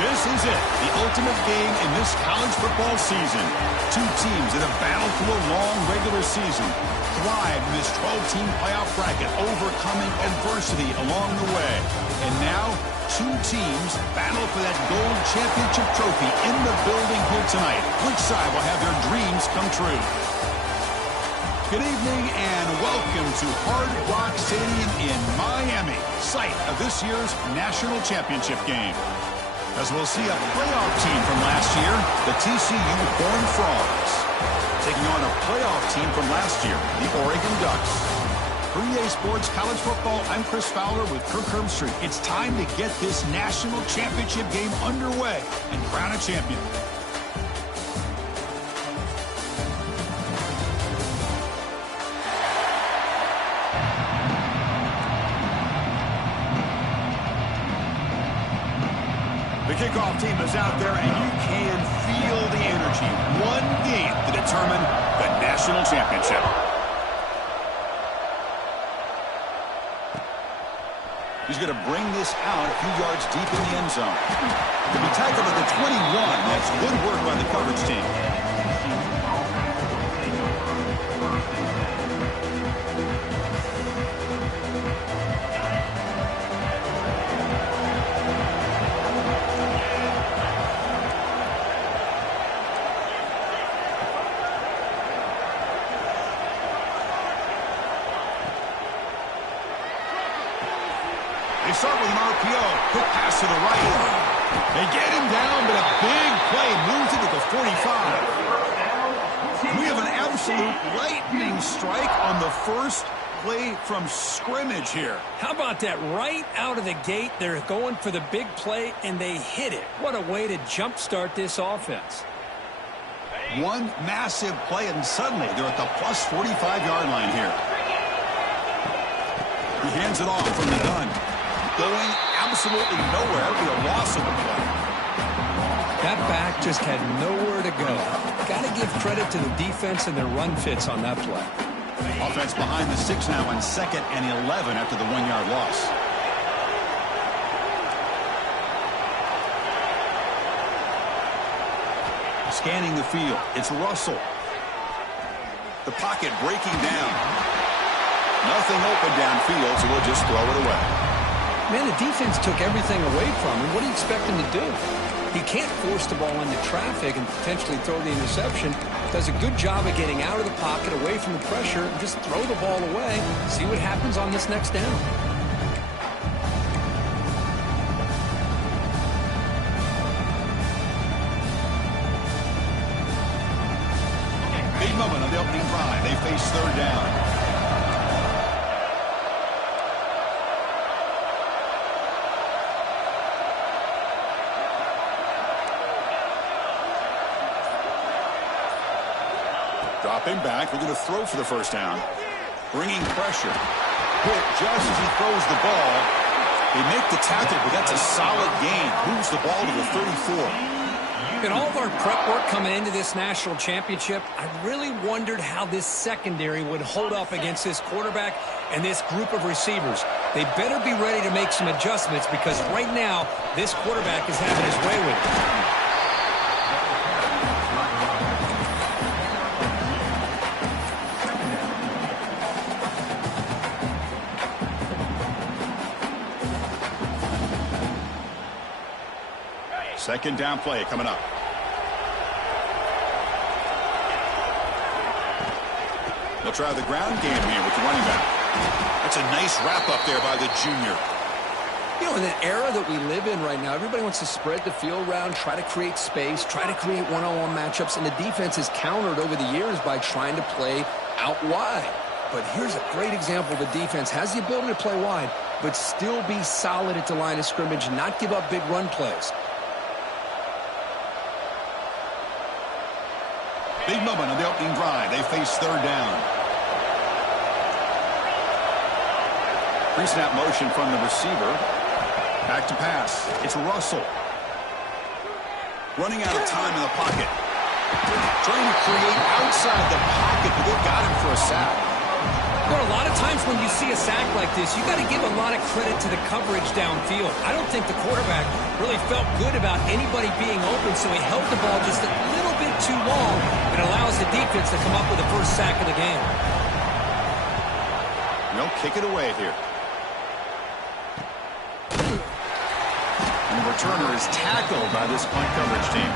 This is it, the ultimate game in this college football season. Two teams that have battled through a long regular season, thrived in this 12-team playoff bracket, overcoming adversity along the way. And now, two teams battle for that gold championship trophy in the building here tonight. Which side will have their dreams come true? Good evening and welcome to Hard Rock Stadium in Miami, site of this year's national championship game. As we'll see a playoff team from last year, the TCU Horned Frogs, taking on a playoff team from last year, the Oregon Ducks. For EA Sports College Football, I'm Chris Fowler with Kirk Herbstreit. It's time to get this national championship game underway and crown a champion. The kickoff team is out there, and you can feel the energy. One game to determine the national championship. He's going to bring this out a few yards deep in the end zone. To be tackled at the 21, that's good work by the coverage team. They start with an RPO. Quick pass to the right. They get him down, but a big play moves it to the 45. We have an absolute lightning strike on the first play from scrimmage here. How about that? Right out of the gate, they're going for the big play, and they hit it. What a way to jumpstart this offense. One massive play, and suddenly they're at the plus 45-yard line here. He hands it off from the gun. Going absolutely nowhere with a loss of the play. That back just had nowhere to go. Got to give credit to the defense and their run fits on that play. Offense behind the 6 now on 2nd and 11 after the 1-yard loss. Scanning the field, it's Russell. The pocket breaking down. Nothing open downfield, so we'll just throw it away. Man, the defense took everything away from him. What do you expect him to do? He can't force the ball into traffic and potentially throw the interception. Does a good job of getting out of the pocket, away from the pressure, and just throw the ball away. See what happens on this next down. Big moment on the opening drive. They face third down. Dropping back. We're going to throw for the first down. Bringing pressure. Hit just as he throws the ball. They make the tackle, but that's a solid gain. Moves the ball to the 34. In all of our prep work coming into this national championship, I really wondered how this secondary would hold up against this quarterback and this group of receivers. They better be ready to make some adjustments because right now, this quarterback is having his way with it. Second down play coming up. They'll try the ground game here with the running back. That's a nice wrap up there by the junior. You know, in the era that we live in right now, everybody wants to spread the field around, try to create space, try to create one-on-one matchups, and the defense has countered over the years by trying to play out wide. But here's a great example. The defense has the ability to play wide, but still be solid at the line of scrimmage, not give up big run plays. Big moment on the opening drive. They face third down. Pre-snap motion from the receiver. Back to pass. It's Russell. Running out of time in the pocket. Trying to create outside the pocket, but they got him for a sack. There are a lot of times when you see a sack like this, you got to give a lot of credit to the coverage downfield. I don't think the quarterback really felt good about anybody being open, so he held the ball just a little bit too long and allows the defense to come up with the first sack of the game. They'll kick it away here. And the returner is tackled by this punt coverage team.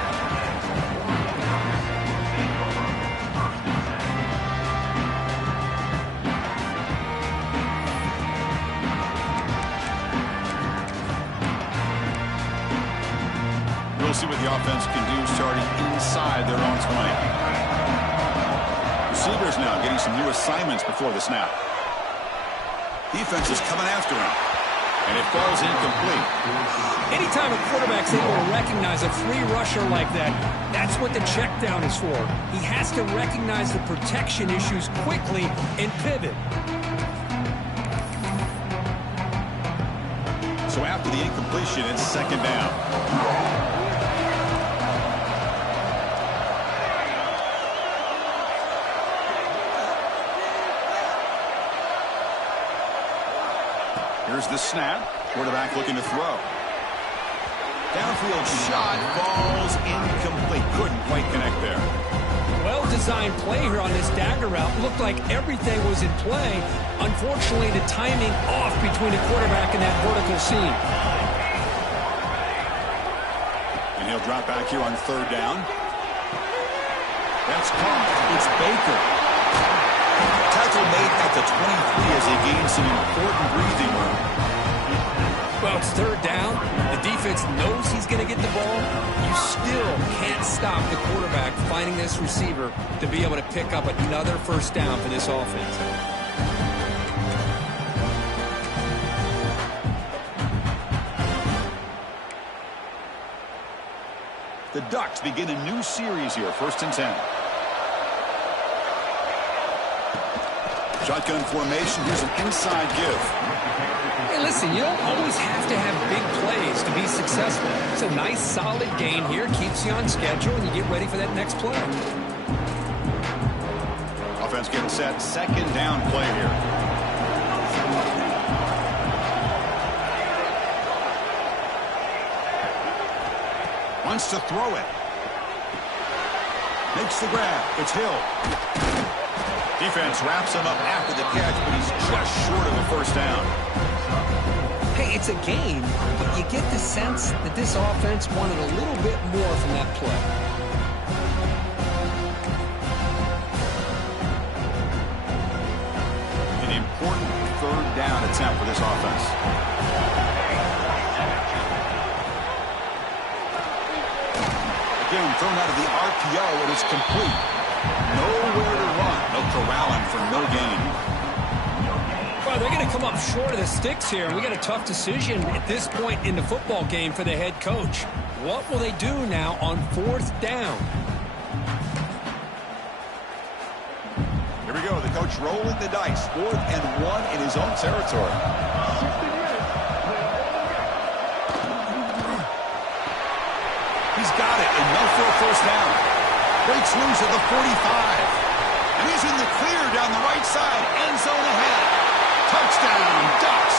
We'll see what the offense can do starting inside their own 20. Receivers now getting some new assignments before the snap. Defense is coming after him. And it falls incomplete. Anytime a quarterback's able to recognize a free rusher like that, that's what the check down is for. He has to recognize the protection issues quickly and pivot. So after the incompletion, it's second down. Here's the snap. Quarterback looking to throw. Downfield shot falls incomplete. Couldn't quite connect there. Well-designed play here on this dagger route. Looked like everything was in play. Unfortunately, the timing off between the quarterback and that vertical seam. And he'll drop back here on third down. That's caught. It's Baker. Tackle made at the 23 as he gained some important breathing room. Well, it's third down. The defense knows he's going to get the ball. You still can't stop the quarterback finding this receiver to be able to pick up another first down for this offense. The Ducks begin a new series here, 1st and 10. Shotgun formation. Here's an inside give. Hey, listen, you don't always have to have big plays to be successful. It's a nice, solid gain here. Keeps you on schedule, and you get ready for that next play. Offense getting set. Second down play here. Wants to throw it. Makes the grab. It's Hill. Defense wraps him up after the catch, but he's just short of the first down. Hey, it's a gain, but you get the sense that this offense wanted a little bit more from that play. An important third down attempt for this offense. Again, thrown out of the RPO, and it's complete. Nowhere to run. They'll corral him for no gain. Well, they're going to come up short of the sticks here. We got a tough decision at this point in the football game for the head coach. What will they do now on 4th down? Here we go. The coach rolling the dice. 4th and 1 in his own territory. He's got it. Enough for a first down. Breaks loose at the 45. And he's in the clear down the right side. End zone ahead. Touchdown, Ducks.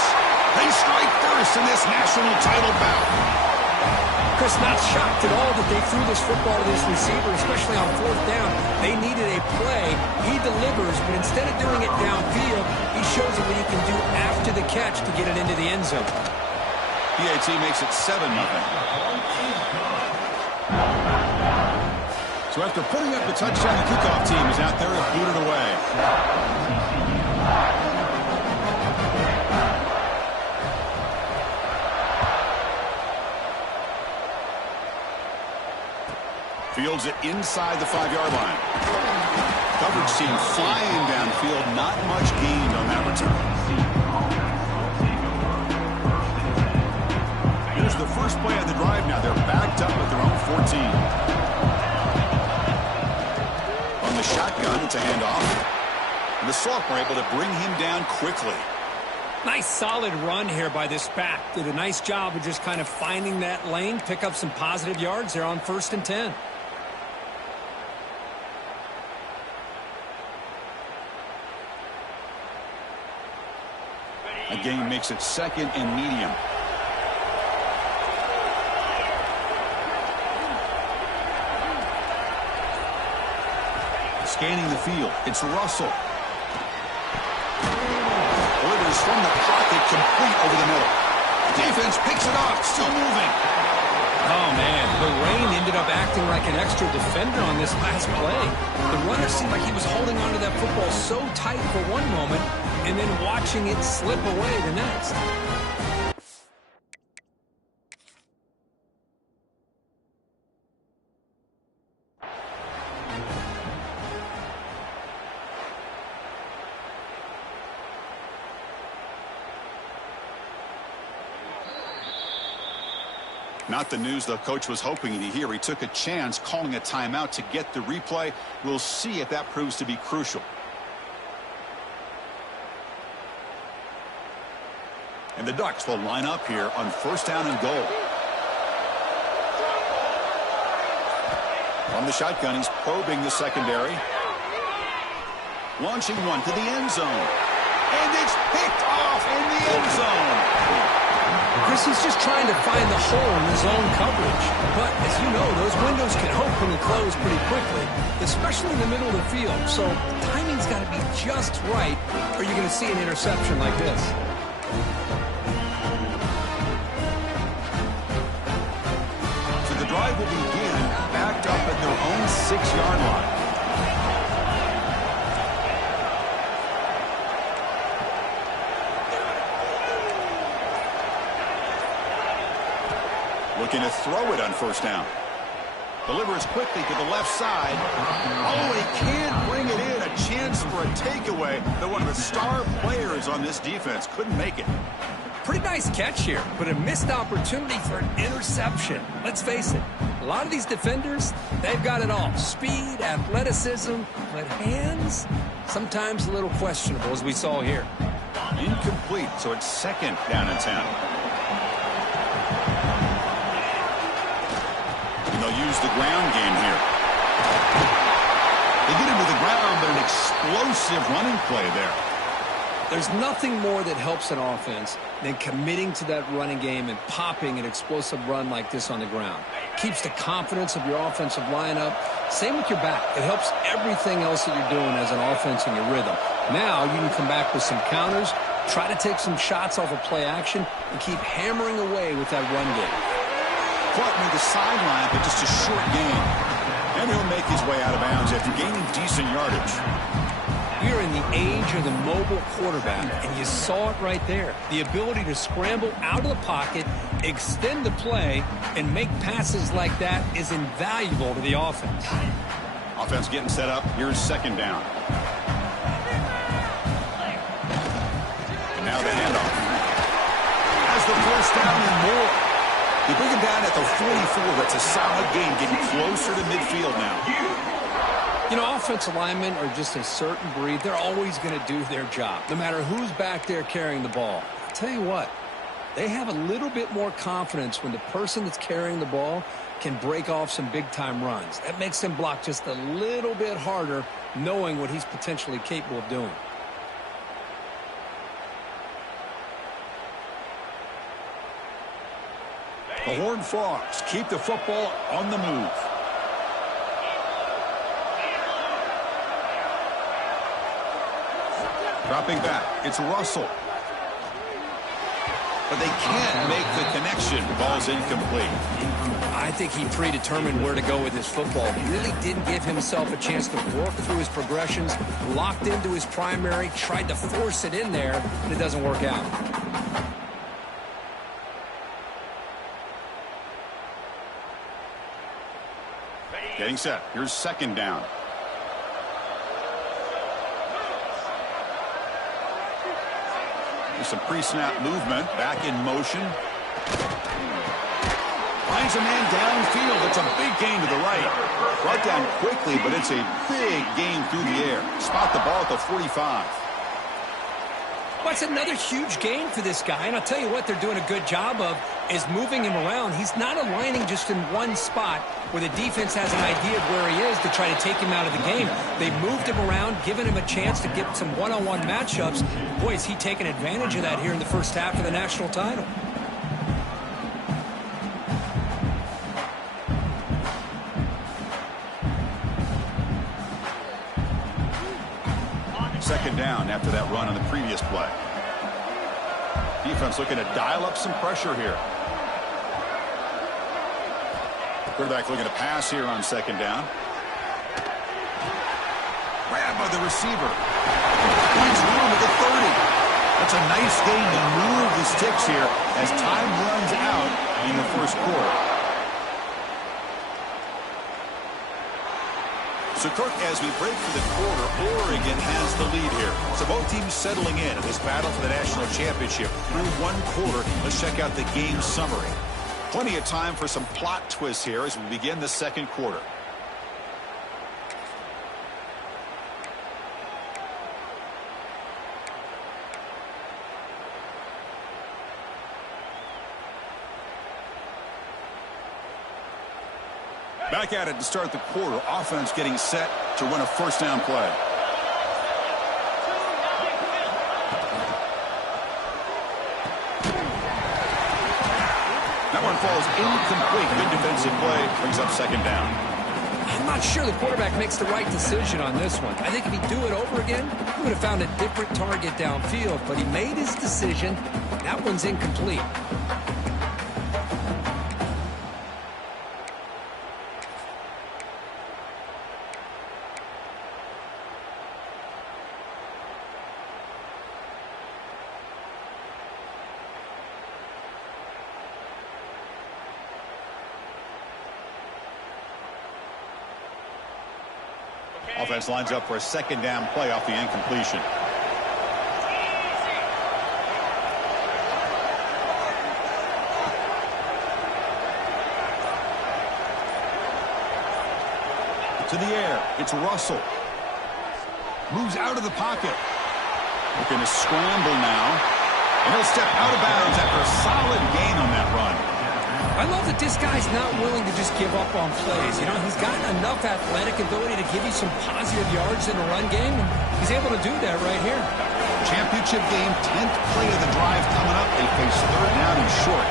They strike first in this national title bout. Chris, not shocked at all that they threw this football to this receiver, especially on 4th down. They needed a play. He delivers, but instead of doing it downfield, he shows them what he can do after the catch to get it into the end zone. PAT makes it 7-0. So after putting up the touchdown, the kickoff team is out there to boot it away. Fields it inside the 5-yard line. Coverage team flying downfield. Not much gained on that return. Here's the first play of the drive now. They're backed up at their own 14. On the shotgun, it's a handoff. And the sophomore able to bring him down quickly. Nice solid run here by this back. Did a nice job of just kind of finding that lane, pick up some positive yards there on 1st and 10. A gain makes it 2nd and medium. Scanning the field, it's Russell. Delivers from the pocket, complete over the middle. Defense picks it up, still moving. Oh, man, the rain ended up acting like an extra defender on this last play. The runner seemed like he was holding onto that football so tight for one moment and then watching it slip away the next. Not the news the coach was hoping to hear. He took a chance calling a timeout to get the replay. We'll see if that proves to be crucial. And the Ducks will line up here on 1st down and goal. From the shotgun, he's probing the secondary. Launching one to the end zone. And it's picked off in the end zone. Chris, he's just trying to find the hole in his own coverage. But, as you know, those windows can open and close pretty quickly, especially in the middle of the field. So the timing's got to be just right, or you're going to see an interception like this. So the drive will begin backed up at their own 6-yard line. Looking to throw it on 1st down. Delivers quickly to the left side. Oh, he can't bring it in. A chance for a takeaway. But one of the star players on this defense couldn't make it. Pretty nice catch here, but a missed opportunity for an interception. Let's face it, a lot of these defenders, they've got it all. Speed, athleticism, but hands, sometimes a little questionable, as we saw here. Incomplete, so it's 2nd down and 10. They'll use the ground game here. They get into the ground, but an explosive running play there. There's nothing more that helps an offense than committing to that running game and popping an explosive run like this on the ground. Keeps the confidence of your offensive lineup. Same with your back. It helps everything else that you're doing as an offense in your rhythm. Now you can come back with some counters, try to take some shots off of play action, and keep hammering away with that run game. Caught near the sideline, but just a short gain. And he'll make his way out of bounds after gaining decent yardage. We're in the age of the mobile quarterback, and you saw it right there. The ability to scramble out of the pocket, extend the play, and make passes like that is invaluable to the offense. Offense getting set up. Here's 2nd down. And now the handoff. Has the 1st down and more. They bring him down at the 44. That's a solid gain, getting closer to midfield now. You know, offensive linemen are just a certain breed. They're always going to do their job, no matter who's back there carrying the ball. I'll tell you what, they have a little bit more confidence when the person that's carrying the ball can break off some big-time runs. That makes them block just a little bit harder, knowing what he's potentially capable of doing. The Horned Frogs keep the football on the move. Dropping back, it's Russell. But they can't make the connection. Ball's incomplete. I think he predetermined where to go with his football. He really didn't give himself a chance to work through his progressions, locked into his primary, tried to force it in there, and it doesn't work out. Getting set. Here's 2nd down. There's some pre-snap movement. Back in motion. Finds a man downfield. It's a big gain to the right. Brought down quickly, but it's a big gain through the air. Spot the ball at the 45. Well, it's another huge gain for this guy, and I'll tell you what they're doing a good job of is moving him around. He's not aligning just in one spot where the defense has an idea of where he is to try to take him out of the game. They moved him around, given him a chance to get some one-on-one matchups. Boy, is he taking advantage of that here in the first half of the national title. Second down after that run on the previous play. Defense looking to dial up some pressure here. Quarterback looking to pass here on second down. Grabbed by the receiver. Finds room at the 30. That's a nice gain to move the sticks here as time runs out in the first quarter. So, Kirk, as we break for the quarter, Oregon has the lead here. So both teams settling in this battle for the national championship through one quarter. Let's check out the game summary. Plenty of time for some plot twists here as we begin the second quarter. Back at it to start the quarter. Offense getting set to run a first down play. That one falls incomplete. Good defensive play. Brings up second down. I'm not sure the quarterback makes the right decision on this one. I think if he'd do it over again, he would have found a different target downfield. But he made his decision. That one's incomplete. Offense lines up for a second down play off the incompletion. To the air. It's Russell. Moves out of the pocket. Looking to scramble now. And he'll step out of bounds after a solid gain on that run. I love that this guy's not willing to just give up on plays. You know, he's got enough athletic ability to give you some positive yards in the run game, and he's able to do that right here. Championship game, 10th play of the drive coming up. They face third down and short.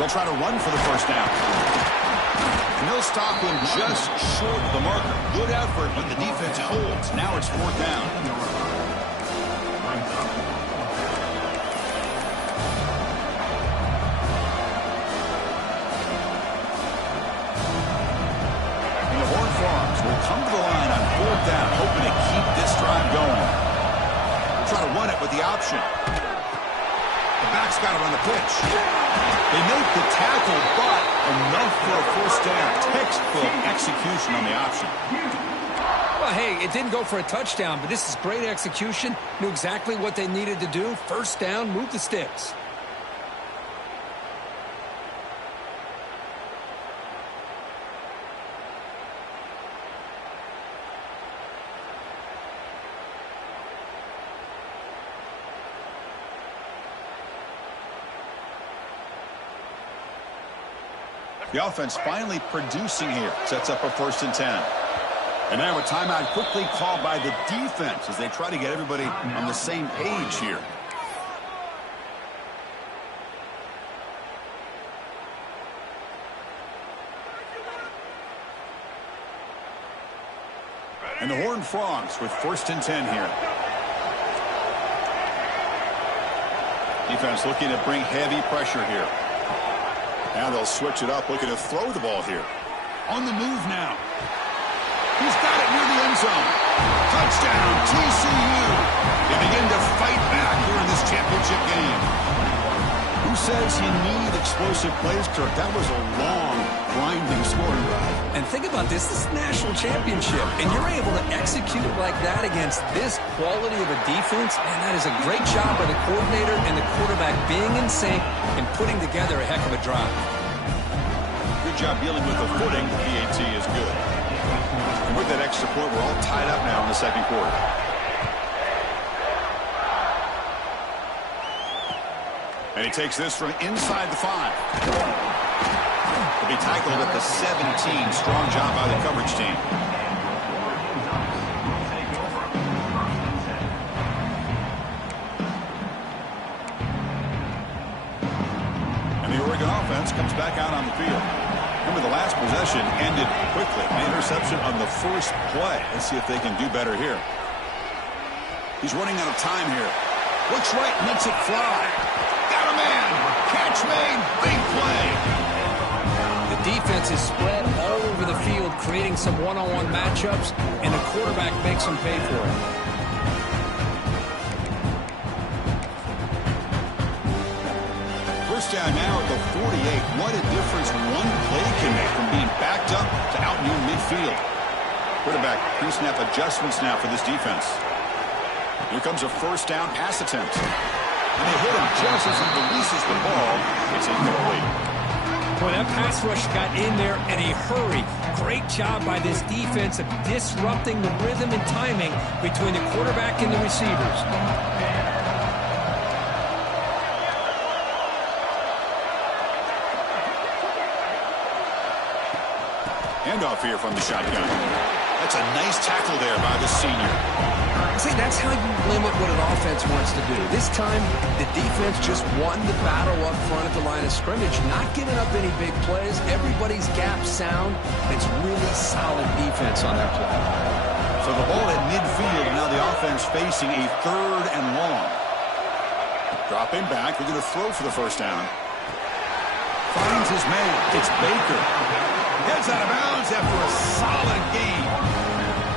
They'll try to run for the first down. And they'll stop him just short of the marker. Good effort, but the defense holds. Now it's fourth down. Come to the line on fourth down, hoping to keep this drive going. Try to run it with the option. The back's got it on the pitch. They make the tackle, but enough for a first down. Textbook execution on the option. Well, hey, it didn't go for a touchdown, but this is great execution. Knew exactly what they needed to do. First down, move the sticks. The offense finally producing here. Sets up a 1st and 10. And now a timeout quickly called by the defense as they try to get everybody on the same page here. And the Horned Frogs with 1st and 10 here. Defense looking to bring heavy pressure here. Now they'll switch it up, looking to throw the ball here. On the move now. He's got it near the end zone. Touchdown, TCU. They begin to fight back here in this championship game. Who says you need explosive plays, Kirk? That was a long, grinding scoring drive. And think about this. This is a national championship, and you're able to execute like that against this quality of a defense. Man, that is a great job by the coordinator and the quarterback being in sync and putting together a heck of a drive. Good job dealing with the footing. The PAT is good. And with that extra point, we're all tied up now in the second quarter. And he takes this from inside the 5. He'll be tackled at the 17. Strong job by the coverage team. And the Oregon offense comes back out on the field. Remember, the last possession ended quickly. An interception on the first play. Let's see if they can do better here. He's running out of time here. Looks right, lets it fly. Got a man. Catch made. Big play. The defense is spread all over the field, creating some one-on-one matchups, and the quarterback makes them pay for it. First down now at the 48. What a difference one play can make from being backed up to out near midfield. Quarterback pre-snap adjustments now for this defense. Here comes a first down pass attempt. And they hit him just as he releases the ball. It's incomplete. Boy, that pass rush got in there in a hurry. Great job by this defense of disrupting the rhythm and timing between the quarterback and the receivers. Handoff here from the shotgun. That's a nice tackle there by the senior. See, that's how you limit what an offense wants to do. This time, the defense just won the battle up front at the line of scrimmage, not giving up any big plays. Everybody's gap sound. It's really solid defense on that play. So the ball at midfield, and now the offense facing a 3rd and long. Dropping back, they're going to throw for the first down. Finds his man. It's Baker. Heads out of bounds after a solid gain.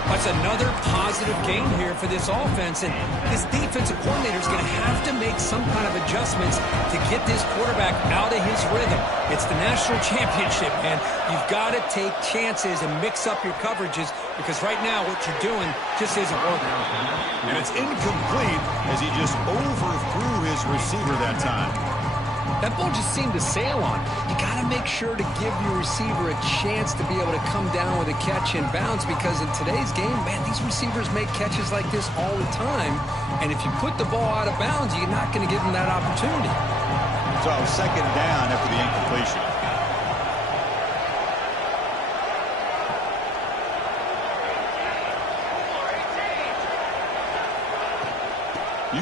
That's another positive gain here for this offense, and this defensive coordinator is going to have to make some kind of adjustments to get this quarterback out of his rhythm. It's the national championship, man. You've got to take chances and mix up your coverages, because right now what you're doing just isn't working. And it's incomplete as he just overthrew his receiver that time. That ball just seemed to sail on. You got to make sure to give your receiver a chance to be able to come down with a catch and bounce, because in today's game, man, these receivers make catches like this all the time. And if you put the ball out of bounds, you're not going to give them that opportunity. So second down after the incompletion.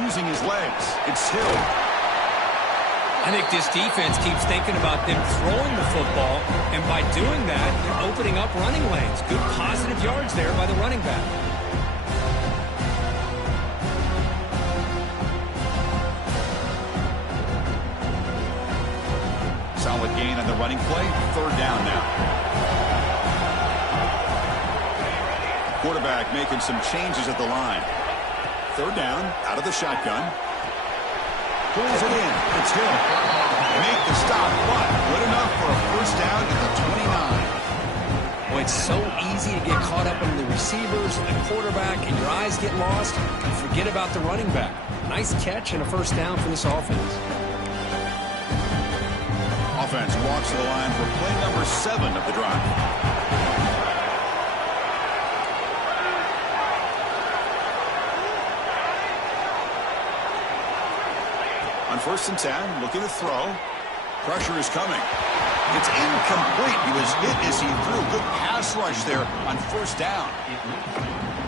Using his legs, it's Hill. I think this defense keeps thinking about them throwing the football, and by doing that, they're opening up running lanes. Good positive yards there by the running back. Solid gain on the running play. 3rd down now. Quarterback making some changes at the line. 3rd down, out of the shotgun. Pulls it in. It's Hill. Make the stop, but good enough for a first down at the 29. Well, it's so easy to get caught up in the receivers and the quarterback, and your eyes get lost. You forget about the running back. Nice catch and a first down for this offense. Offense walks to the line for play number 7 of the drive. On 1st and 10, looking to throw. Pressure is coming. It's incomplete. He was hit as he threw. Good pass rush there on 1st down.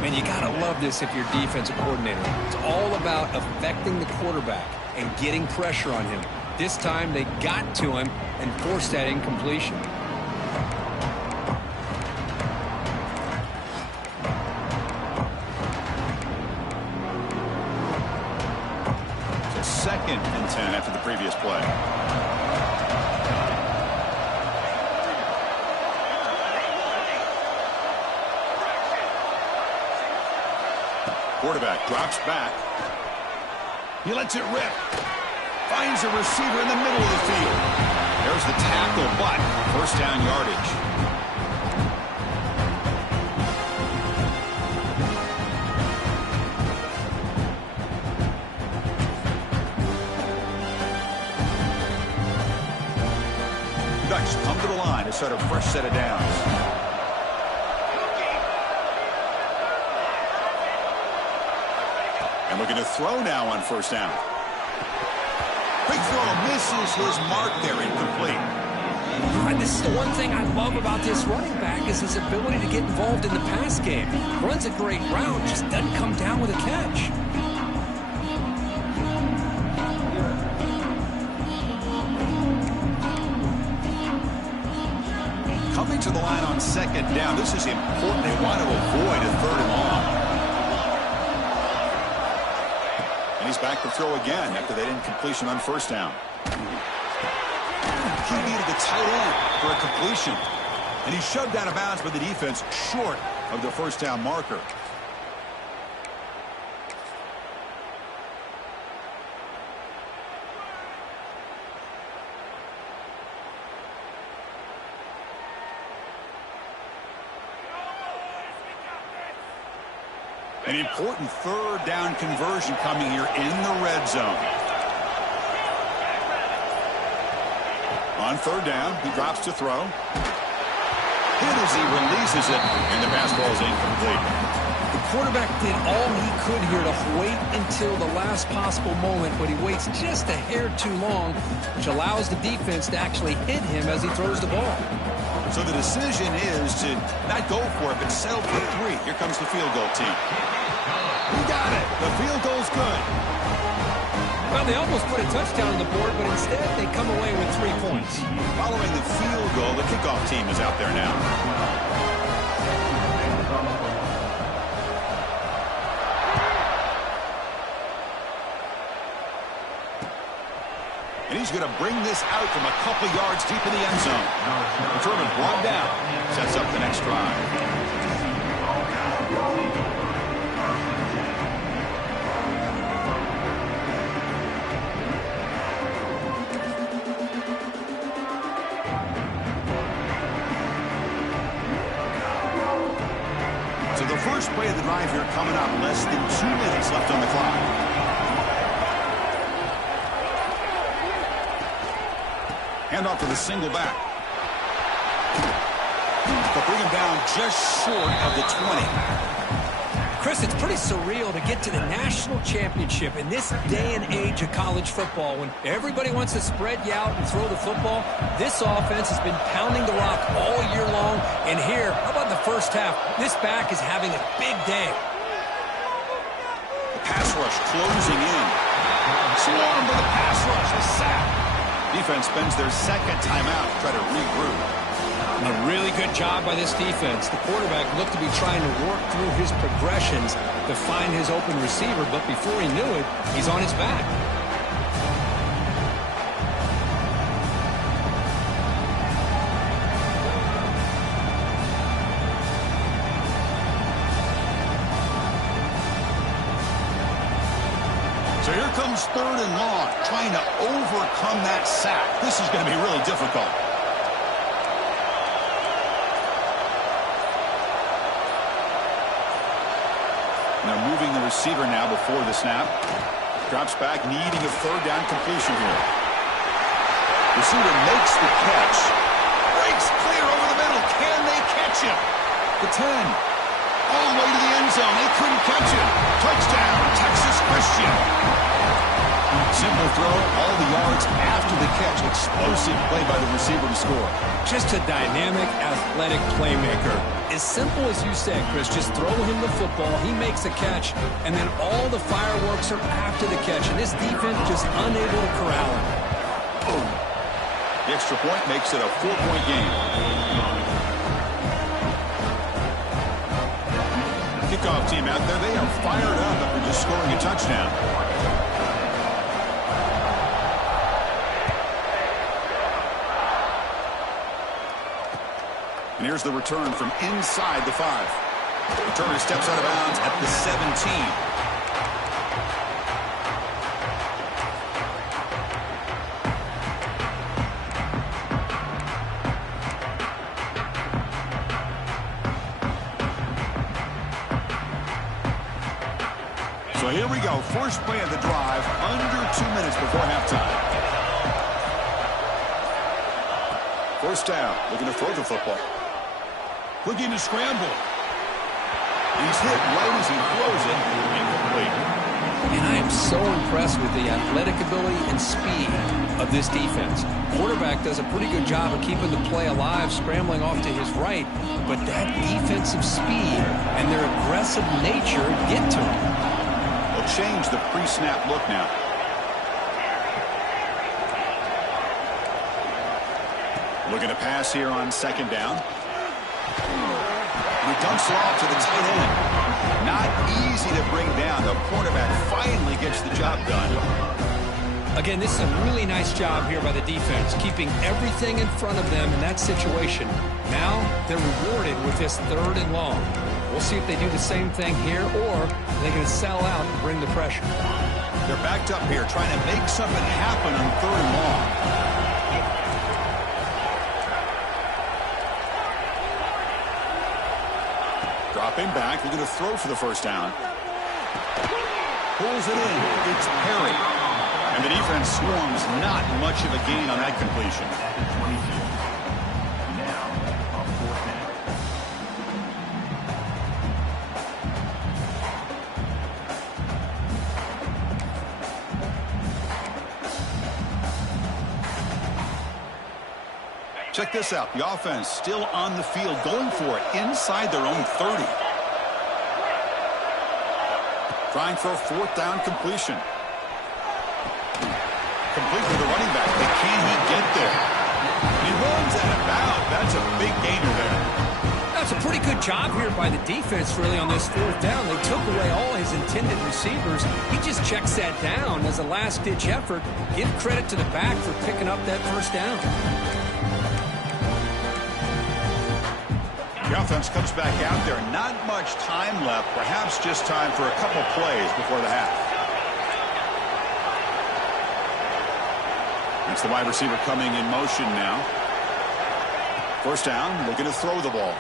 Man, you got to love this if you're defensive coordinator. It's all about affecting the quarterback and getting pressure on him. This time they got to him and forced that incompletion. So 2nd and 10 after the previous play. Quarterback drops back. He lets it rip. Finds a receiver in the middle of the field. There's the tackle, but first down yardage. Ducks come to the line to start a fresh set of downs. And looking to throw now on 1st down. Big throw misses his mark there, incomplete. This is the one thing I love about this running back is his ability to get involved in the pass game. Runs a great route, just doesn't come down with a catch. Coming to the line on second down. This is important. They want to avoid a third and long. And he's back to throw again after that incompletion on first down. He needed the tight end for a completion. And he shoved out of bounds by the defense short of the first down marker. An important third down conversion coming here in the red zone. On third down, he drops to throw. Hit as he releases it, and the pass ball is incomplete. The quarterback did all he could here to wait until the last possible moment, but he waits just a hair too long, which allows the defense to actually hit him as he throws the ball. So the decision is to not go for it, but settle for 3. Here comes the field goal team. He got it. The field goal's good. Well, they almost put a touchdown on the board, but instead they come away with 3 points. Following the field goal, the kickoff team is out there now. And he's going to bring this out from a couple yards deep in the end zone. Return is brought down. Sets up the next drive. So the first play of the drive here coming up. Less than 2 minutes left on the clock. Handoff to the single back. They'll bring him down just short of the 20. Chris, it's pretty surreal to get to the national championship in this day and age of college football when everybody wants to spread you out and throw the football. This offense has been pounding the rock all year long. And here, how about the first half? This back is having a big day. The pass rush closing in. Swarm by the pass rush. The sack. Defense spends their second timeout to try to regroup. A really good job by this defense. The quarterback looked to be trying to work through his progressions to find his open receiver, but before he knew it, he's on his back. So here comes third and long, trying to overcome that sack. This is going to be really difficult. Now moving the receiver now before the snap. Drops back, needing a third down completion here. Receiver makes the catch. Breaks clear over the middle. Can they catch him? The 10. All the way to the end zone. They couldn't catch him. Touchdown, Texas Christian. Simple throw, all the yards after the catch. Explosive play by the receiver to score. Just a dynamic, athletic playmaker. As simple as you said, Chris, just throw him the football, he makes a catch, and then all the fireworks are after the catch, and this defense just unable to corral him. Boom. The extra point makes it a 4-point game. Kickoff team out there, they are fired up after just scoring a touchdown. And here's the return from inside the 5. Returner steps out of bounds at the 17. So here we go. First play of the drive, under 2 minutes before halftime. First down, looking to throw the football. Looking to scramble. He's hit right as he throws it. Incomplete. And I am so impressed with the athletic ability and speed of this defense. Quarterback does a pretty good job of keeping the play alive, scrambling off to his right, but that defensive speed and their aggressive nature get to him. They'll change the pre-snap look now. Looking to pass here on second down. He dumps it off to the tight end. Not easy to bring down. The quarterback finally gets the job done. Again, this is a really nice job here by the defense, keeping everything in front of them in that situation. Now they're rewarded with this 3rd and long. We'll see if they do the same thing here, or they're going to sell out and bring the pressure. They're backed up here trying to make something happen on 3rd and long. Dropping back, looking to throw for the first down. Pulls it in. It's Perry. And the defense swarms, not much of a gain on that completion. Check this out. The offense still on the field, going for it inside their own 30. Trying for a 4th down completion. Complete with the running back. But can he get there? He runs out of bounds. That's a big gainer there. That's a pretty good job here by the defense, really, on this 4th down. They took away all his intended receivers. He just checks that down as a last-ditch effort. Give credit to the back for picking up that 1st down. The offense comes back out there. Not much time left. Perhaps just time for a couple plays before the half. It's the wide receiver coming in motion now. 1st down, looking to throw the ball.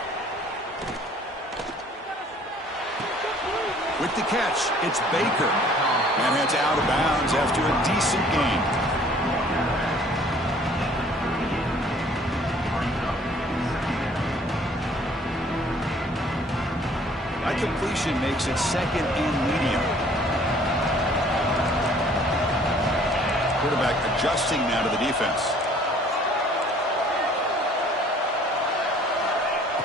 With the catch, it's Baker. And it's out of bounds after a decent gain. That completion makes it 2nd and medium. Quarterback adjusting now to the defense.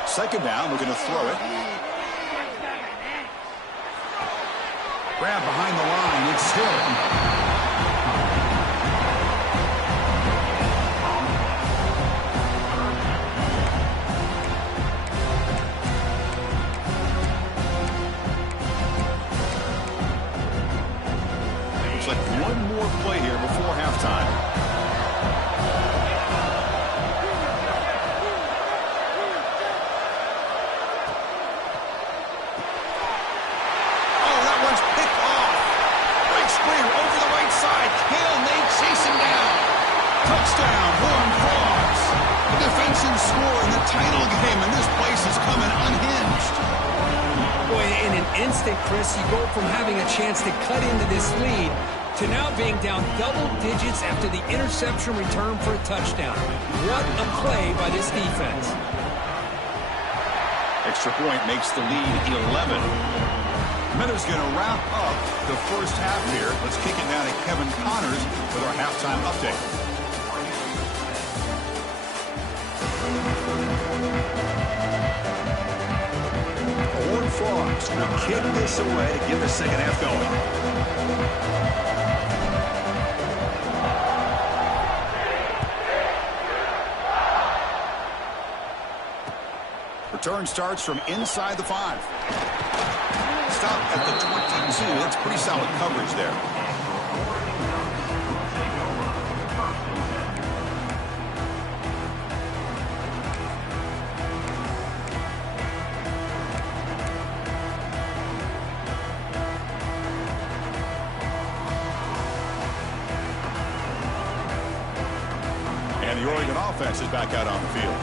2nd down, looking to throw it. Grab behind the line, it's Hill. One more play here before halftime. Oh, that one's picked off. Big screen over the right side. Hill, they chase him down. Touchdown, Horned Frogs. The defensive score in the title game, and this place is coming unhinged. Boy, in an instant, Chris, you go from having a chance to cut into this lead to now being down double digits after the interception return for a touchdown. What a play by this defense. Extra point makes the lead 11. Miller's going to wrap up the first half here. Let's kick it down to Kevin Connors with our halftime update. The Horned Frogs will kick this away to get the second half going. Return starts from inside the 5. Stop at the 22. That's pretty solid coverage there. And the Oregon offense is back out on the field.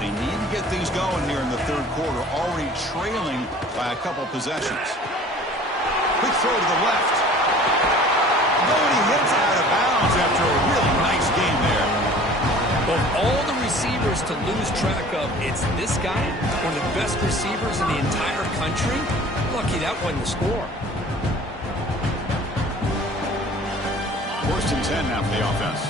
They need to get things going here in the 3rd quarter, already trailing by a couple possessions. Quick throw to the left. Nobody hits out of bounds after a really nice game there. Of all the receivers to lose track of, it's this guy, one of the best receivers in the entire country. Lucky that wasn't the score. 10 now for the offense.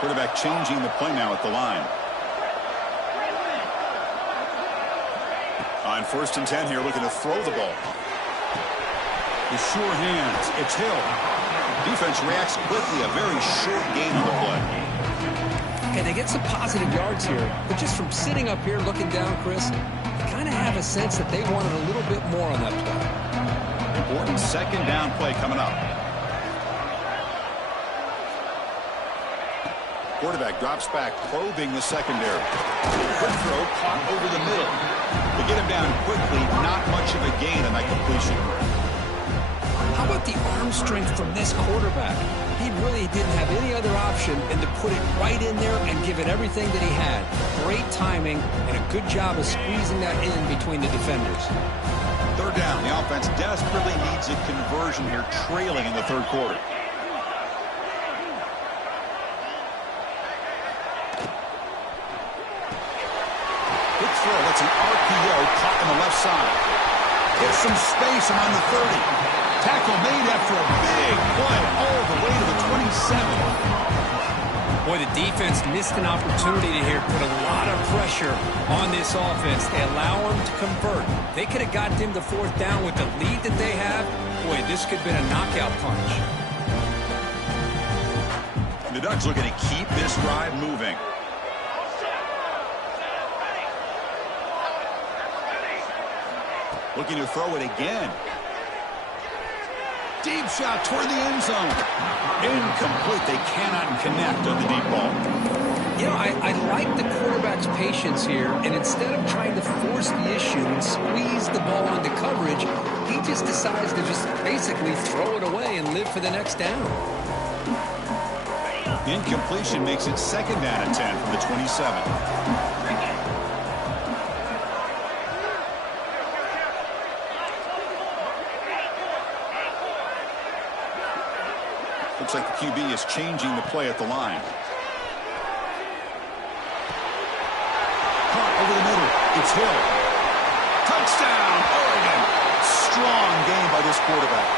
Quarterback changing the play now at the line. On 1st and 10 here, looking to throw the ball. With sure hands, it's Hill. Defense reacts quickly. A very short gain on the play. Okay, they get some positive yards here, but just from sitting up here looking down, Chris, you kind of have a sense that they wanted a little bit more on that play. Important 2nd down play coming up. Quarterback drops back, probing the secondary. Quick throw, caught over the middle. They get him down quickly, not much of a gain on that completion. How about the arm strength from this quarterback? He really didn't have any other option than to put it right in there and give it everything that he had. Great timing and a good job of squeezing that in between the defenders. 3rd down. The offense desperately needs a conversion here, trailing in the 3rd quarter. Quick throw. That's an RPO caught on the left side. Gets some space around the 30. Tackle made after a big play all the way to the 27. Boy, the defense missed an opportunity to here put a lot of pressure on this offense. They allow them to convert. They could have got them to 4th down with the lead that they have. Boy, this could have been a knockout punch. And the Ducks looking to keep this drive moving. Looking to throw it again. Deep shot toward the end zone. Incomplete. They cannot connect on the deep ball. You know, I like the quarterback's patience here, and instead of trying to force the issue and squeeze the ball into coverage, he just decides to just basically throw it away and live for the next down. Incompletion makes it 2nd down and 10 from the 27. Looks like the QB is changing the play at the line. Caught over the middle. It's Hill. Touchdown, Oregon. Strong game by this quarterback.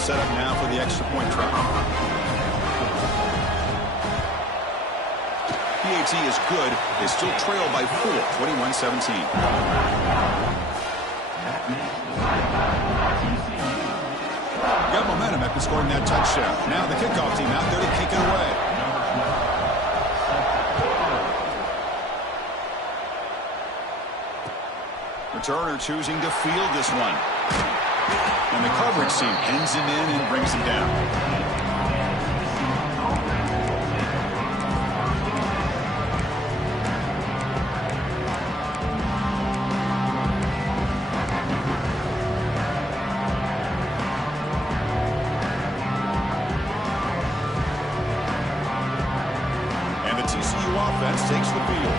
Set up now for the extra point try. PAT is good. They still trail by 4, 21-17. Got momentum after scoring that touchdown. Now the kickoff team out there to kick it away. Returner choosing to field this one. And the coverage team pins him in and brings him down. And the TCU offense takes the field.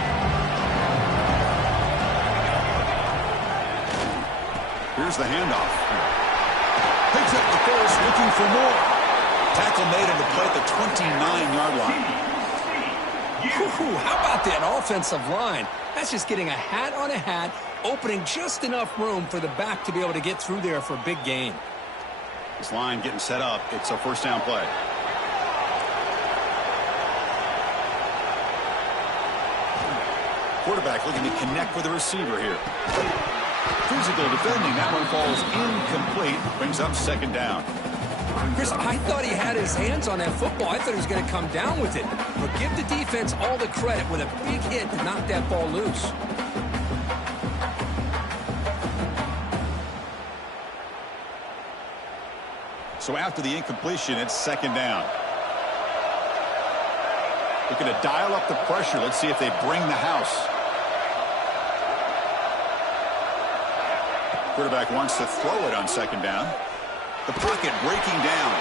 Here's the handoff. Picks up the first, looking for more. Tackle made on the play at the 29-yard line. How about that offensive line? That's just getting a hat on a hat, opening just enough room for the back to be able to get through there for a big gain. This line getting set up. It's a 1st down play. Quarterback looking to connect with the receiver here. Physical defending. That one falls incomplete. Brings up 2nd down. Chris, I thought he had his hands on that football. I thought he was going to come down with it. But give the defense all the credit with a big hit to knock that ball loose. So after the incompletion, it's 2nd down. Looking to dial up the pressure. Let's see if they bring the house. Quarterback wants to throw it on 2nd down. The pocket breaking down.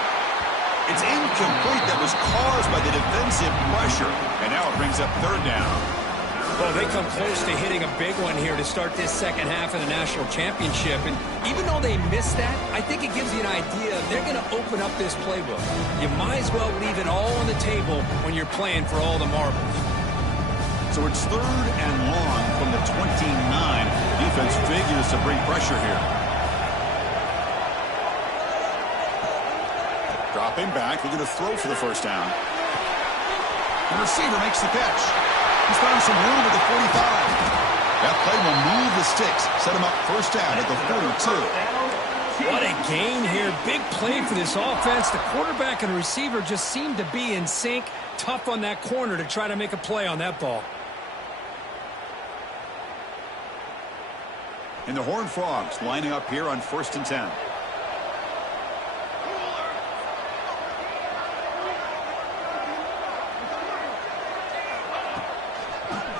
It's incomplete. That was caused by the defensive pressure. And now it brings up 3rd down. Well, they come close to hitting a big one here to start this second half of the national championship. And even though they missed that, I think it gives you an idea they're going to open up this playbook. You might as well leave it all on the table when you're playing for all the marbles. So it's 3rd and long from the 29. Defense figures to bring pressure here. Dropping back, looking to throw for the first down. The receiver makes the catch. He's found some room at the 45. That play will move the sticks, set him up first down at the 42. What a gain here. Big play for this offense. The quarterback and receiver just seem to be in sync. Tough on that corner to try to make a play on that ball. And the Horned Frogs lining up here on 1st and 10.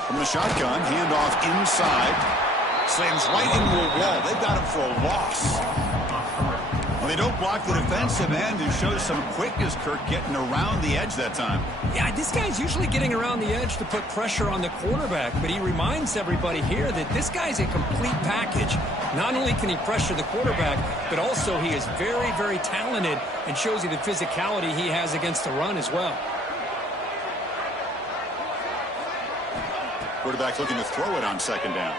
From the shotgun, handoff inside. Slams right into a wall. They've got him for a loss. Well, they don't block the defensive end and show some quickness, Kirk, getting around the edge that time. Yeah, this guy's usually getting around the edge to put pressure on the quarterback, but he reminds everybody here that this guy's a complete package. Not only can he pressure the quarterback, but also he is very, very talented and shows you the physicality he has against the run as well. Quarterback looking to throw it on 2nd down.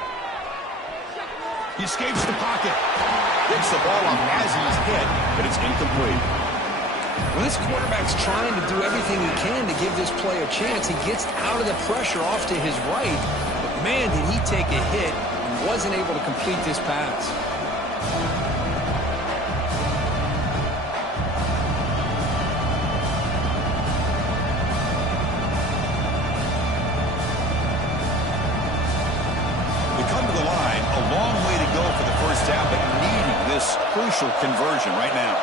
He escapes the pocket. Picks the ball up as he's hit, but it's incomplete. Well, this quarterback's trying to do everything he can to give this play a chance. He gets out of the pressure off to his right, but man, did he take a hit and wasn't able to complete this pass. Crucial conversion right now.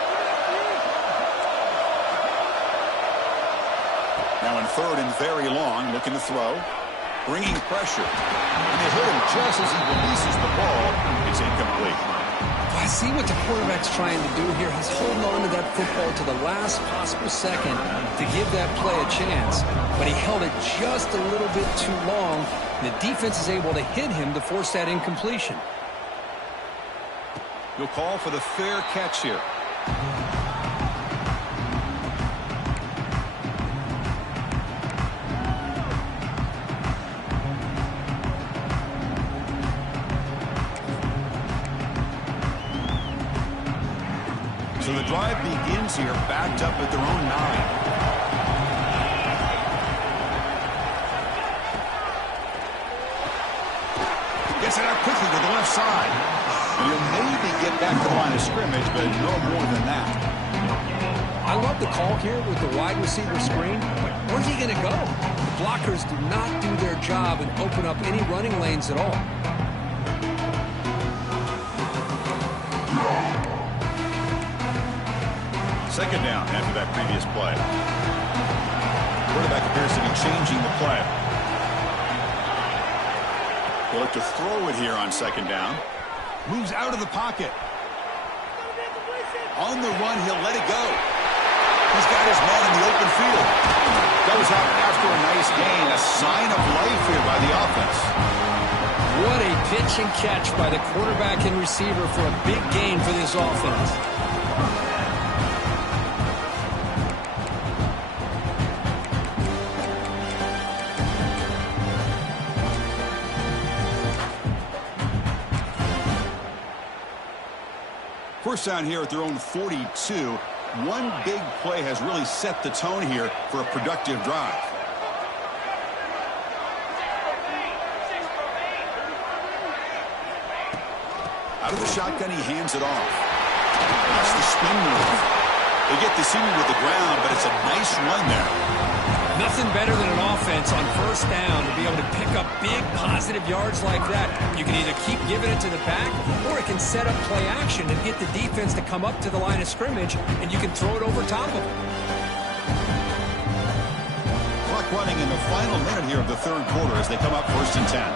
Now in 3rd and very long, looking to throw. Bringing pressure. And they hit him just as he releases the ball. It's incomplete. I see what the quarterback's trying to do here. He's holding on to that football to the last possible second to give that play a chance. But he held it just a little bit too long. And the defense is able to hit him to force that incompletion. You'll call for the fair catch here. So the drive begins here, backed up at their own 9. Gets it out quickly to the left side. He'll maybe get back to the line of scrimmage, but no more than that. I love the call here with the wide receiver screen, but where's he going to go? The blockers do not do their job and open up any running lanes at all. Second down after that previous play. Quarterback appears to be changing the play. He'll look to throw it here on 2nd down. Moves out of the pocket. On the run, he'll let it go. He's got his man in the open field. Goes out after a nice gain. A sign of life here by the offense. What a pitch and catch by the quarterback and receiver for a big gain for this offense. First down here at their own 42. One big play has really set the tone here for a productive drive. Out of the shotgun, he hands it off. That's the spin move. They get the senior to the ground, but it's a nice run there. Nothing better than an offense on first down to be able to pick up big positive yards like that. You can either keep giving it to the back, or it can set up play action and get the defense to come up to the line of scrimmage, and you can throw it over top of them. Clock running in the final minute here of the 3rd quarter as they come up 1st and 10.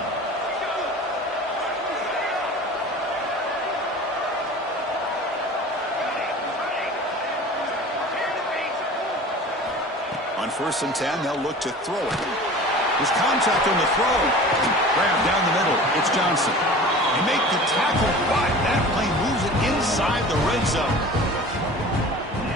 On 1st and 10, they'll look to throw it. There's contact on the throw. Grab down the middle. It's Johnson. They make the tackle, but that play moves it inside the red zone.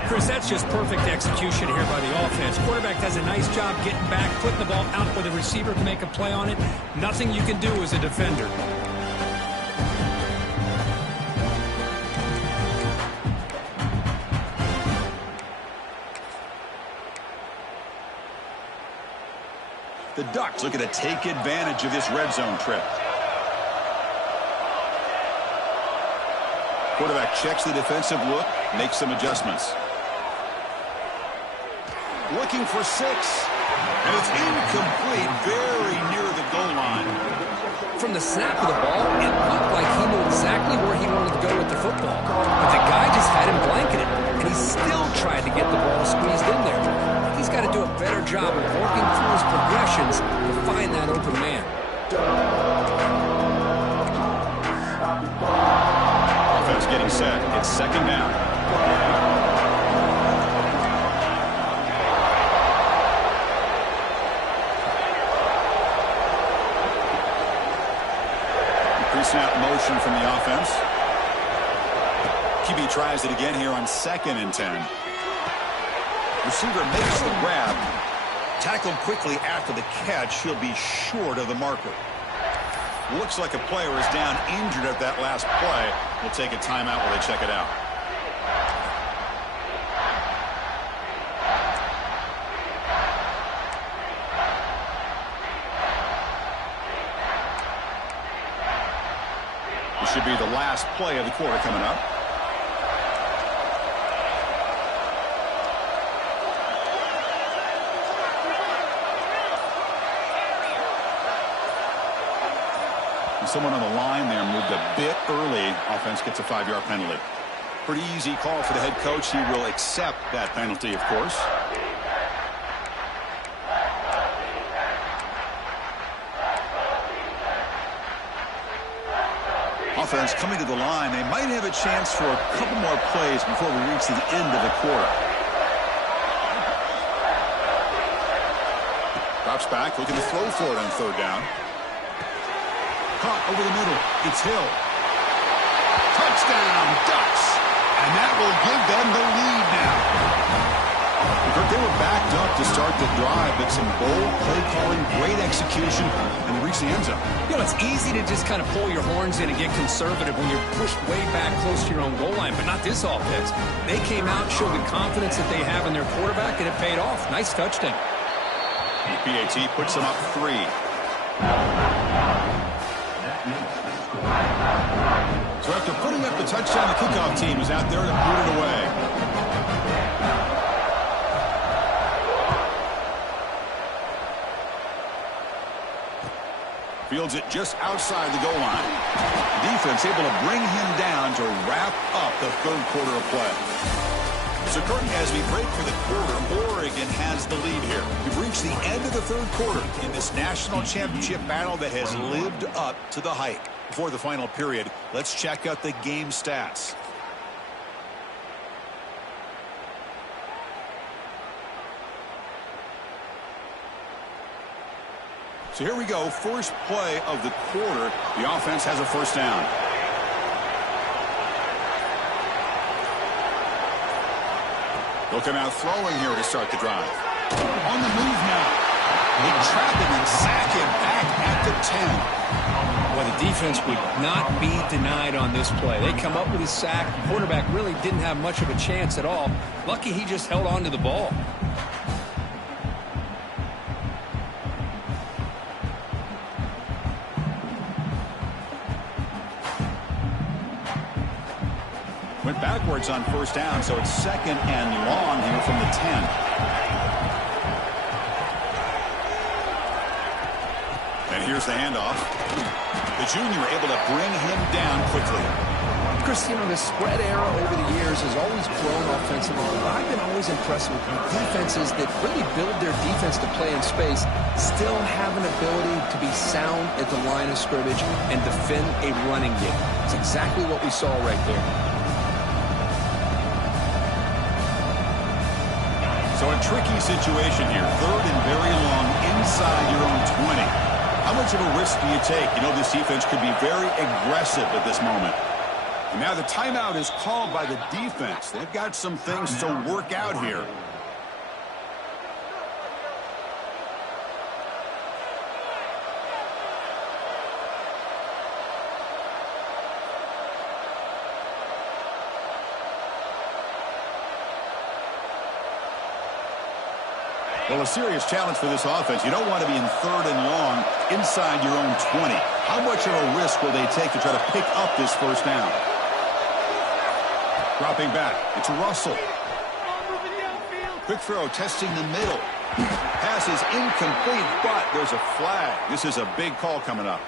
Chris, that's just perfect execution here by the offense. Quarterback does a nice job getting back, putting the ball out where the receiver can make a play on it. Nothing you can do as a defender. The Ducks looking to take advantage of this red zone trip. Quarterback checks the defensive look, makes some adjustments. Looking for 6. And it's incomplete, very near the goal line. From the snap of the ball, it looked like he knew exactly where he wanted to go with the football. But the guy just had him blanketed, and he still tried to get the ball squeezed in there. He's got to do a better job of working through his progressions to find that open man. Offense getting set. It's second down. Pre-snap motion from the offense. QB tries it again here on 2nd and 10. Receiver makes the grab. Tackled quickly after the catch. He'll be short of the marker. Looks like a player is down injured at that last play. We'll take a timeout while they check it out. This should be the last play of the quarter coming up. Someone on the line there moved a bit early. Offense gets a 5-yard penalty. Pretty easy call for the head coach. He will accept that penalty, of course. Offense coming to the line. They might have a chance for a couple more plays before we reach the end of the quarter. Drops back, looking to throw for it on 3rd down. Caught over the middle. It's Hill. Touchdown, Ducks. And that will give them the lead now. They were backed up to start the drive, but some bold play calling, great execution, and they reached the end zone. You know, it's easy to just kind of pull your horns in and get conservative when you're pushed way back close to your own goal line, but not this offense. They came out, showed the confidence that they have in their quarterback, and it paid off. Nice touchdown. PAT puts them up 3. So after putting up the touchdown, the kickoff team is out there to put it away. Fields it just outside the goal line. Defense able to bring him down to wrap up the 3rd quarter of play. So, Curtin, as we break for the quarter, Oregon has the lead here. We've reached the end of the 3rd quarter in this national championship battle that has lived up to the hype. Before the final period, let's check out the game stats. So here we go, first play of the quarter. The offense has a 1st down. They'll come out throwing here to start the drive. On the move now. They trap him and sack him back at the 10. Well, the defense would not be denied on this play. They come up with a sack. The quarterback really didn't have much of a chance at all. Lucky he just held on to the ball. Went backwards on 1st down, so it's 2nd and long here from the 10. And here's the handoff. The junior able to bring him down quickly. Chris, you know, the spread era over the years has always grown offensively, but I've been always impressed with defenses that really build their defense to play in space, still have an ability to be sound at the line of scrimmage and defend a running game. It's exactly what we saw right there. So a tricky situation here. Third and very long inside your own 20. How much of a risk do you take? You know, this defense could be very aggressive at this moment. And now the timeout is called by the defense. They've got some things to work out here. Well, a serious challenge for this offense. You don't want to be in third and long inside your own 20. How much of a risk will they take to try to pick up this first down? Dropping back. It's Russell. Quick throw, testing the middle. Pass is incomplete, but there's a flag. This is a big call coming up.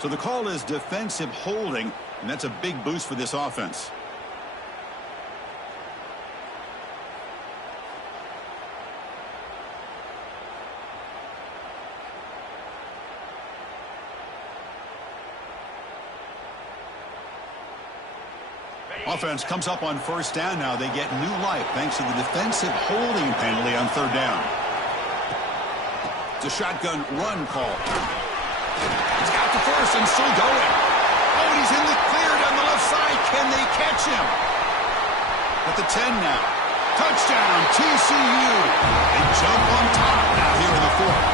So the call is defensive holding, and that's a big boost for this offense. Offense comes up on first down now. They get new life thanks to the defensive holding penalty on third down. It's a shotgun run call. He's got the first and still going. Oh, and he's in the clear down the left side. Can they catch him? At the 10 now. Touchdown, TCU. They jump on top now here in the fourth.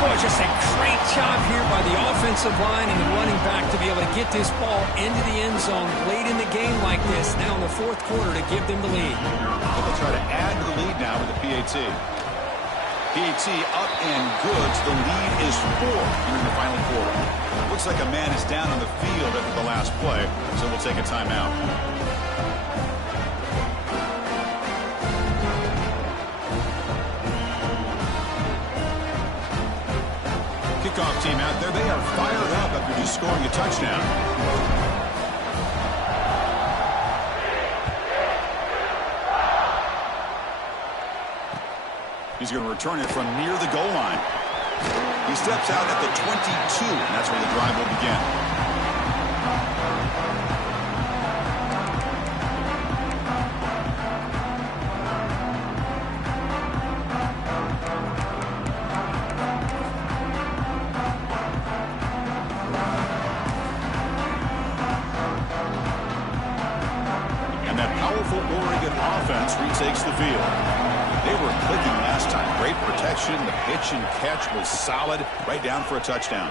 Boy, just a great job here by the offensive line and the running back to be able to get this ball into the end zone late in the game like this, now in the fourth quarter, to give them the lead. They'll try to add to the lead now with the PAT. PAT up and good. The lead is 4 here in the final quarter. Looks like a man is down on the field after the last play, so we'll take a timeout. Kickoff team out there. They are fired up after just scoring a touchdown. He's going to return it from near the goal line. He steps out at the 22, and that's where the drive will begin. Oregon offense retakes the field. They were clicking last time. Great protection. The pitch and catch was solid. Right down for a touchdown.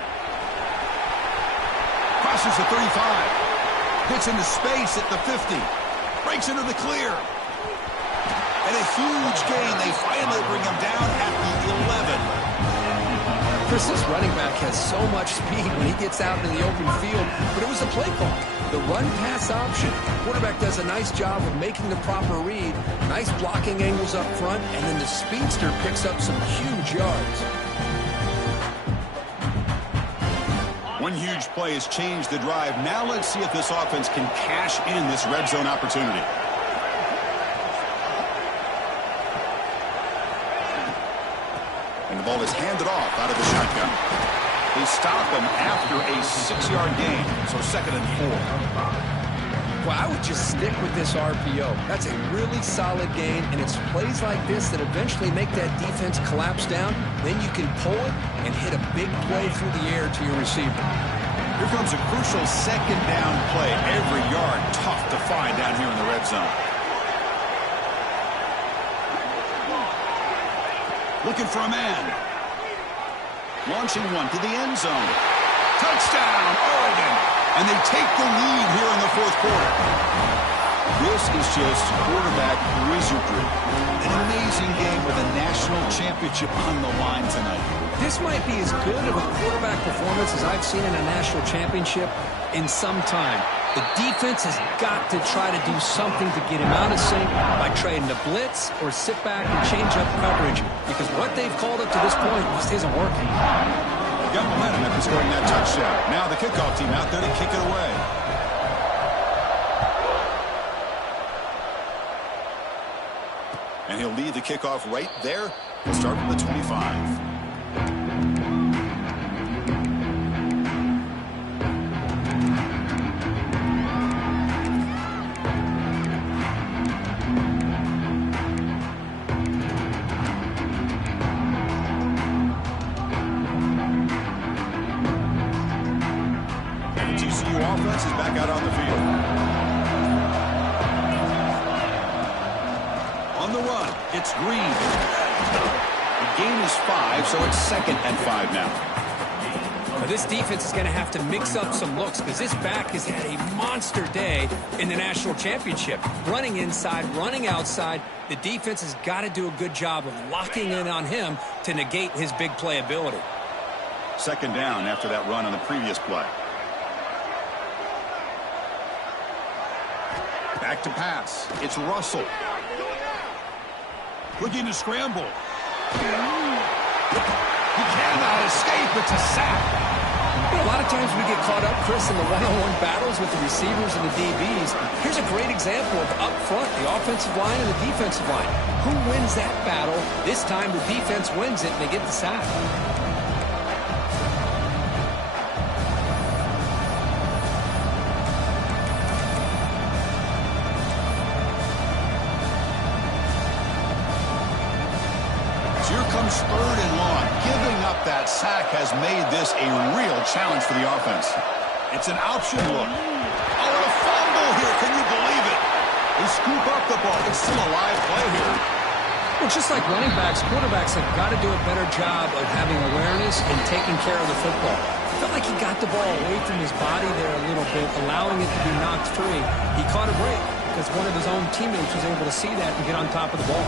Crosses the 35. Gets into space at the 50. Breaks into the clear. And a huge gain. They finally bring him down at the 11. Chris, this running back has so much speed when he gets out in the open field, but it was the play call. The run-pass option. Quarterback does a nice job of making the proper read. Nice blocking angles up front, and then the speedster picks up some huge yards. One huge play has changed the drive. Now let's see if this offense can cash in this red zone opportunity. And the ball is handed off out of the shotgun. They stop him after a 6-yard gain, so 2nd and 4. Well, I would just stick with this RPO. That's a really solid gain, and it's plays like this that eventually make that defense collapse down. Then you can pull it and hit a big play through the air to your receiver. Here comes a crucial 2nd down play. Every yard tough to find down here in the red zone. Looking for a man. Launching one to the end zone. Touchdown, Oregon. And they take the lead here in the fourth quarter. This is just quarterback wizardry. An amazing game with a national championship on the line tonight. This might be as good of a quarterback performance as I've seen in a national championship in some time. The defense has got to try to do something to get him out of sync by trying to blitz or sit back and change up coverage, because what they've called up to this point just isn't working. Got momentum after scoring that touchdown. Now the kickoff team out there to kick it away. And he'll lead the kickoff right there. He'll start from the 25. out on the field. On the run, it's Green. The gain is 5, so it's second and 5 now. Well, this defense is going to have to mix up some looks because this back has had a monster day in the national championship. Running inside, running outside. The defense has got to do a good job of locking in on him to negate his big play ability. Second down after that run on the previous play. Back to pass. It's Russell. Looking to scramble. He cannot escape. It's a sack. A lot of times we get caught up, Chris, in the one-on-one battles with the receivers and the DBs. Here's a great example of up front, the offensive line and the defensive line. Who wins that battle? This time the defense wins it and they get the sack. Third and long. Giving up that sack has made this a real challenge for the offense. It's an option look. Oh, and a fumble here. Can you believe it? They scoop up the ball. It's still a live play here. Well, just like running backs, quarterbacks have got to do a better job of having awareness and taking care of the football. Felt like he got the ball away from his body there a little bit, allowing it to be knocked free. He caught a break because one of his own teammates was able to see that and get on top of the ball.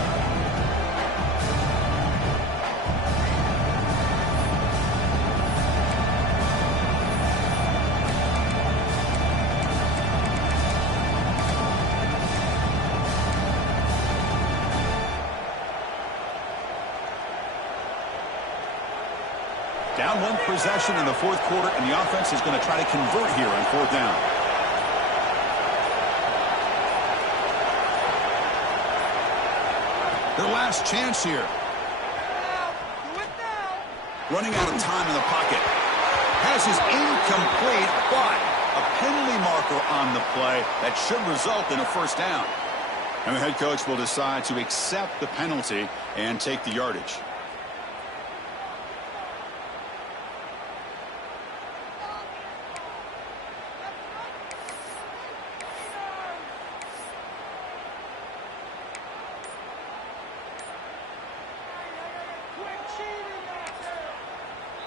Down one possession in the fourth quarter, and the offense is going to try to convert here on fourth down. Their last chance here. Running out of time in the pocket. Pass is incomplete, but a penalty marker on the play that should result in a first down. And the head coach will decide to accept the penalty and take the yardage.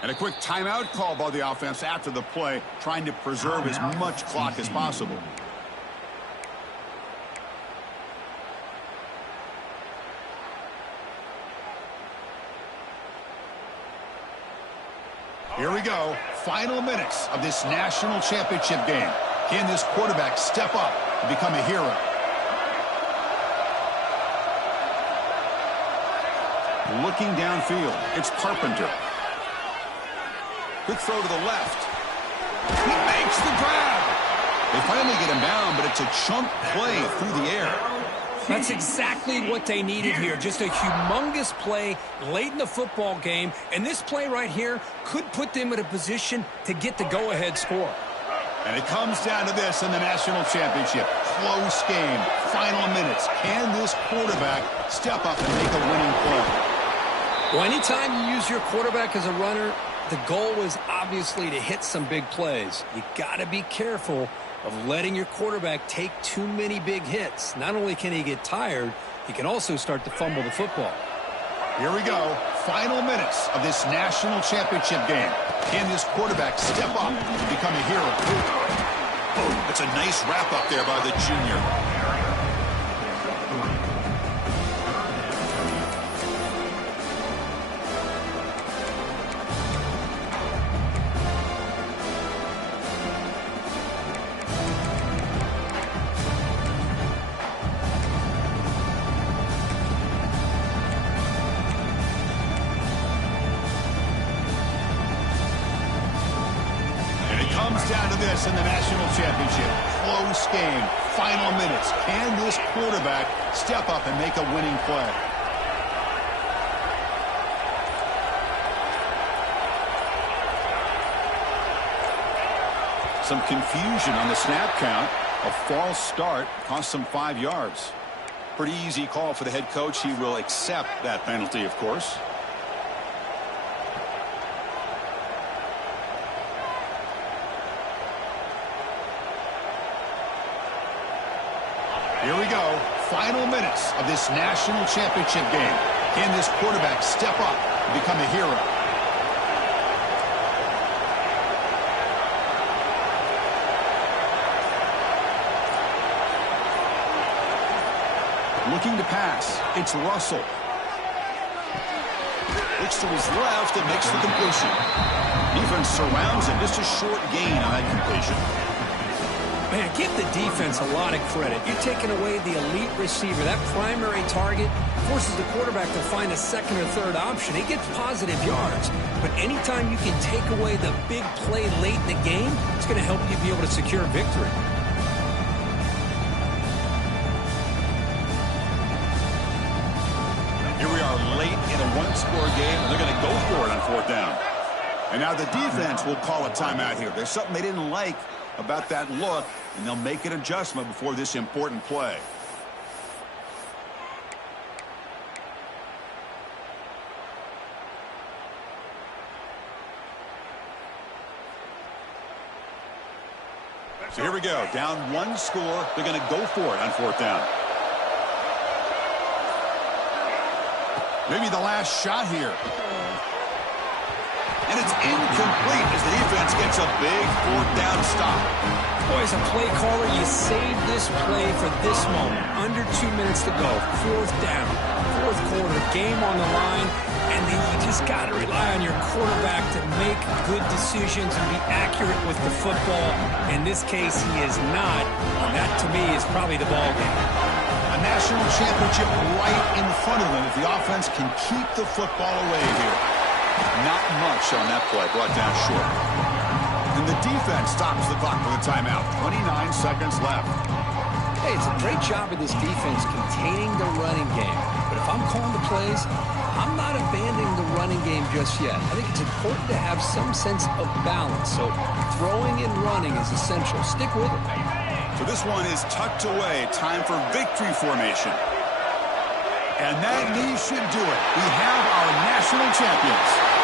And a quick timeout call by the offense after the play, trying to preserve as much clock as possible. Here we go. Final minutes of this national championship game. Can this quarterback step up and become a hero? Looking downfield, it's Carpenter. Quick throw to the left. He makes the grab. They finally get him down, but it's a chunk play through the air. That's exactly what they needed here. Just a humongous play late in the football game. And this play right here could put them in a position to get the go-ahead score. And it comes down to this in the national championship. Close game. Final minutes. Can this quarterback step up and make a winning play? Well, anytime you use your quarterback as a runner, the goal is obviously to hit some big plays. You got to be careful of letting your quarterback take too many big hits. Not only can he get tired, he can also start to fumble the football. Here we go. Final minutes of this national championship game. Can this quarterback step up and become a hero? Oh, that's a nice wrap up there by the junior. Down to this in the national championship. Close game. Final minutes. Can this quarterback step up and make a winning play? Some confusion on the snap count. A false start cost them 5 yards. Pretty easy call for the head coach. He will accept that penalty, of course. Here we go. Final minutes of this national championship game. Can this quarterback step up and become a hero? Looking to pass. It's Russell. Looks to his left and makes the completion. Defense surrounds him. Just a short gain on that completion. Man, give the defense a lot of credit. You're taking away the elite receiver. That primary target forces the quarterback to find a second or third option. He gets positive yards. But anytime you can take away the big play late in the game, it's going to help you be able to secure victory. Here we are late in a one-score game, and they're going to go for it on fourth down. And now the defense will call a timeout here. There's something they didn't like about that look, and they'll make an adjustment before this important play. So here we go. Down one score. They're going to go for it on fourth down. Maybe the last shot here. And it's incomplete as the defense gets a big fourth down stop. Boy, as a play caller, you save this play for this moment. Under 2 minutes to go. Fourth down. Fourth quarter. Game on the line. And then you just got to rely on your quarterback to make good decisions and be accurate with the football. In this case, he is not. And that, to me, is probably the ball game. A national championship right in front of them if the offense can keep the football away here. Not much on that play, brought down short. And the defense stops the clock for the timeout. 29 seconds left. Hey, it's a great job of this defense containing the running game. But if I'm calling the plays, I'm not abandoning the running game just yet. I think it's important to have some sense of balance. So throwing and running is essential. Stick with it. So this one is tucked away. Time for victory formation. And that knee should do it. We have our national champions.